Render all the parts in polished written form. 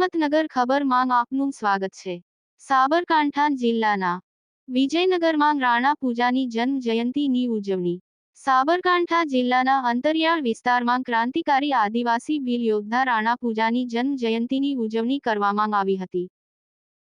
હિંમતનગર ખબરમાં આપનું સ્વાગત છે। સાબરકાંઠા જિલ્લાના વિજયનગરમાં રાણા પૂજાની જન્મ જયંતીની ઉજવણી। સાબરકાંઠા જિલ્લાના અંતરિયાળ વિસ્તારમાં ક્રાંતિકારી આદિવાસી ભીલ યોદ્ધા રાણા પૂજાની જન્મ જયંતીની ઉજવણી કરવામાં આવી હતી।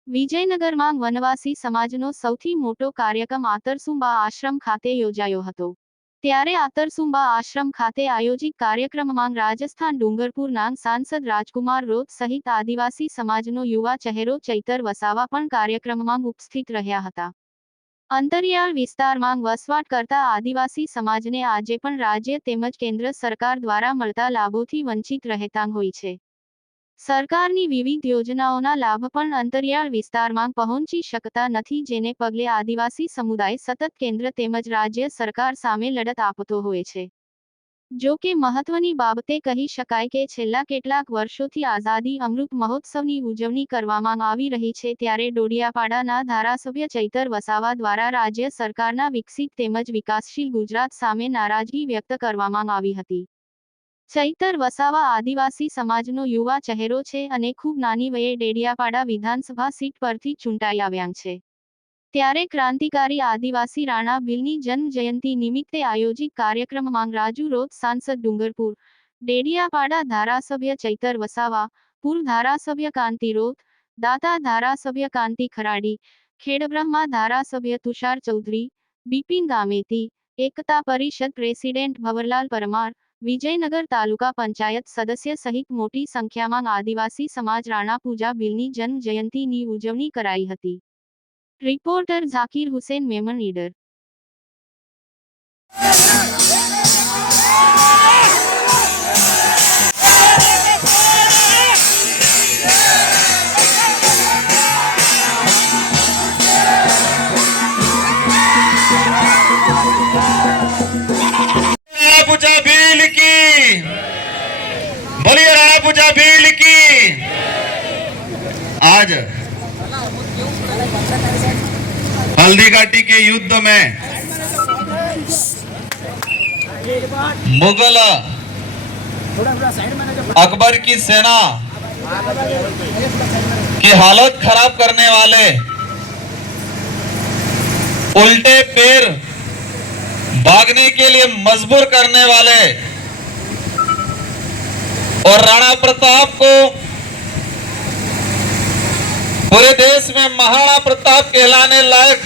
વિજયનગરમાં વનવાસી સમાજનો સૌથી મોટો કાર્યક્રમ આતરસુંબા આશ્રમ ખાતે યોજાયો હતો। ત્યારે આતરસુંબા આશ્રમ ખાતે આયોજિત કાર્યક્રમમાં રાજસ્થાન ડુંગરપુરના સાંસદ રાજકુમાર રોત સહિત આદિવાસી સમાજનો યુવા ચહેરો ચૈતર વસાવા પણ કાર્યક્રમમાં ઉપસ્થિત રહ્યા હતા। અંતરિયાળ વિસ્તારમાં વસવાટ કરતા આદિવાસી સમાજને આજે પણ રાજ્ય તેમજ કેન્દ્ર સરકાર દ્વારા મળતા લાભોથી વંચિત રહેતા હોય છે। સરકારની વિવિધ યોજનાઓના લાભ પણ અંતરિયાળ વિસ્તારમાં પહોંચી શકતા નથી, જેને પગલે આદિવાસી સમુદાય સતત કેન્દ્ર તેમજ રાજ્ય સરકાર સામે લડત આપતો હોય છે। જો કે મહત્વની બાબતે કહી શકાય કે છેલ્લા કેટલાક વર્ષોથી આઝાદી અમૃત મહોત્સવની ઉજવણી કરવામાં આવી રહી છે, ત્યારે ડોડિયાપાડાના ધારાસભ્ય ચૈતર વસાવા દ્વારા રાજ્ય સરકારના વિકસિત તેમજ વિકાસશીલ ગુજરાત સામે નારાજગી વ્યક્ત કરવામાં આવી હતી। ચૈતર વસાવા આદિવાસી સમાજનો યુવા ચહેરો છે અને ખૂબ નાની વયે ડેડિયાપાડા વિધાનસભા સીટ પરથી ચૂંટાઈ આવ્યા છે। ત્યારે ક્રાંતિકારી આદિવાસી રાણા ભીલની જન્મ જયંતિ નિમિત્તે આયોજિત કાર્યક્રમમાં રાજુ રોત સાંસદ ડુંગરપુર, ડેડિયાપાડા ધારાસભ્ય ચૈતર વસાવા, પૂર્વ ધારાસભ્ય કાંતિ રોત, દાતા ધારાસભ્ય કાંતિ ખરાડી, ખેડબ્રહ્મા ધારાસભ્ય તુષાર ચૌધરી, બિપિન ગામેતી, એકતા પરિષદ પ્રેસિડેન્ટ ભવરલાલ પરમાર, વિજયનગર તાલુકા પંચાયત સદસ્ય સહિત મોટી સંખ્યામાં આદિવાસી સમાજ રાણા પૂજા ભીલની જન્મ જયંતીની ઉજવણી કરાઈ હતી। રિપોર્ટર ઝાકીર હુસેન મેમણ ઈડર। पूजा भील की बोलिए, राणा पूजा भील की। आज हल्दी घाटी के युद्ध में मुगल अकबर की सेना की हालत खराब करने वाले, उल्टे पैर भागने के लिए मजबूर करने वाले और राणा प्रताप को पूरे देश में महाराणा प्रताप कहलाने लायक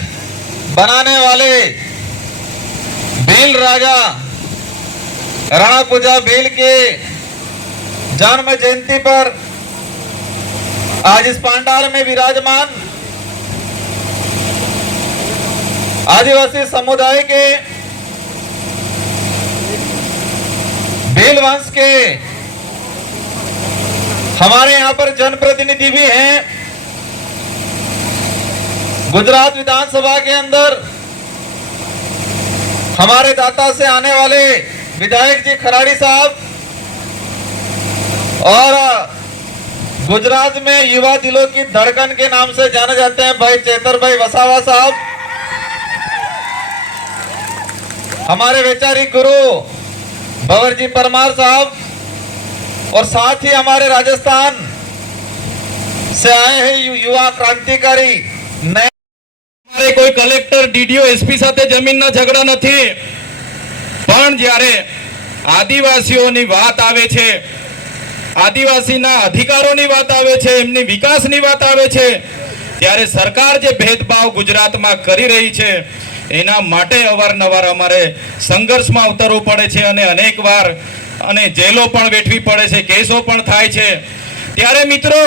बनाने वाले भील राजा राणा पूजा भील के जन्म जयंती पर आज इस पंडाल में विराजमान आदिवासी समुदाय के भील वंश के हमारे यहाँ पर जनप्रतिनिधि भी हैं। गुजरात विधानसभा के अंदर हमारे दाता से आने वाले विधायक जी खराड़ी साहब और गुजरात में युवा दिलों की धड़कन के नाम से जाने जाते हैं भाई चैतर भाई वसावा साहब, हमारे वैचारिक गुरु भवर जी परमार साहब, और साथ ही हमारे राजस्थान से आए हैं युवा क्रांतिकारी नए। हमारे कोई कलेक्टर डीडीओ एसपी साथे जमीनना झगड़ा નથી, પણ જ્યારે આદિવાસીઓની વાત આવે છે, આદિવાસીના અધિકારોની વાત આવે છે, એમની વિકાસની વાત આવે છે, ત્યારે સરકાર જે ભેદભાવ ગુજરાતમાં કરી રહી છે એના માટે અવારનવાર અમારે સંઘર્ષમાં ઉતરવું પડે છે અને અનેકવાર અને જેલો પણ વેઠવી પડે છે, કેસો પણ થાય છે। ત્યારે મિત્રો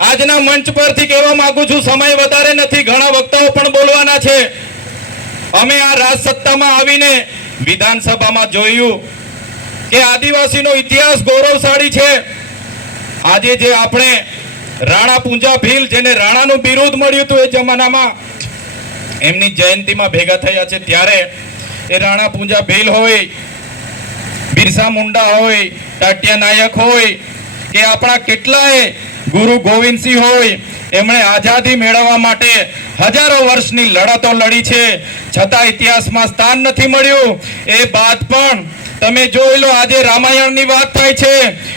આજના મંચ પરથી કહેવા માંગુ છું, સમય વધારે નથી, ઘણા વક્તાઓ પણ બોલવાના છે। અમે આ રાજ સત્તામાં આવીને વિધાનસભામાં જોયું કે આદિવાસીનો ઇતિહાસ ગૌરવશાળી છે। આજે જે આપણે રાણા પૂજા ભીલ, જેને રાણાનું બિરુદ મળ્યું હતું એ જમાનામાં, એમની જયંતીમાં ભેગા થયા છે। ત્યારે એ રાણા પૂજા ભીલ હોય, બિરસા મુંડા હોય, ટાટિયા નાયક હોય કે આપણા કેટલાય ગુરુ ગોવિંદસિંહ હોય, એમણે આઝાદી મેળવવા માટે હજારો વર્ષની લડતો લડી છે, છતાં ઇતિહાસમાં સ્થાન નથી મળ્યું। એ બાદ પણ તમે જોઈ લો, આજે રામાયણની વાત થાય છે.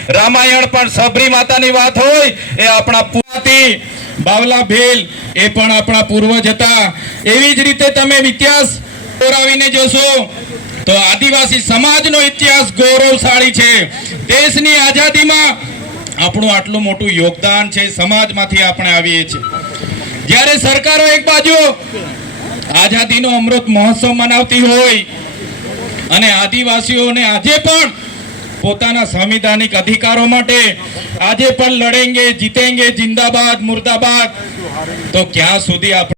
રામાયણ પણ સબરી માતાની વાત હોય, એ આપણા પુરાતી બાવલા ભેલ એ પણ આપણા પૂર્વજ હતા. એવી જ રીતે તમે ઇતિહાસ દોરાવીને જોશો તો આદિવાસી સમાજનો ઇતિહાસ ગૌરવશાળી છે. દેશની આઝાદીમાં આપણું આટલું મોટું યોગદાન છે, સમાજમાંથી આપણે આવીએ છીએ. જ્યારે સરકારો એક બાજુ આઝાદીનો અમૃત મહોત્સવ મનાવતી હોય અને આદિવાસીઓને આજે પણ પોતાના સંવિધાનિક અધિકારો માટે આજે પણ લડેંગે જીતેંગે જિંદાબાદ મુર્દાબાદ, તો ક્યાં સુધી આપણે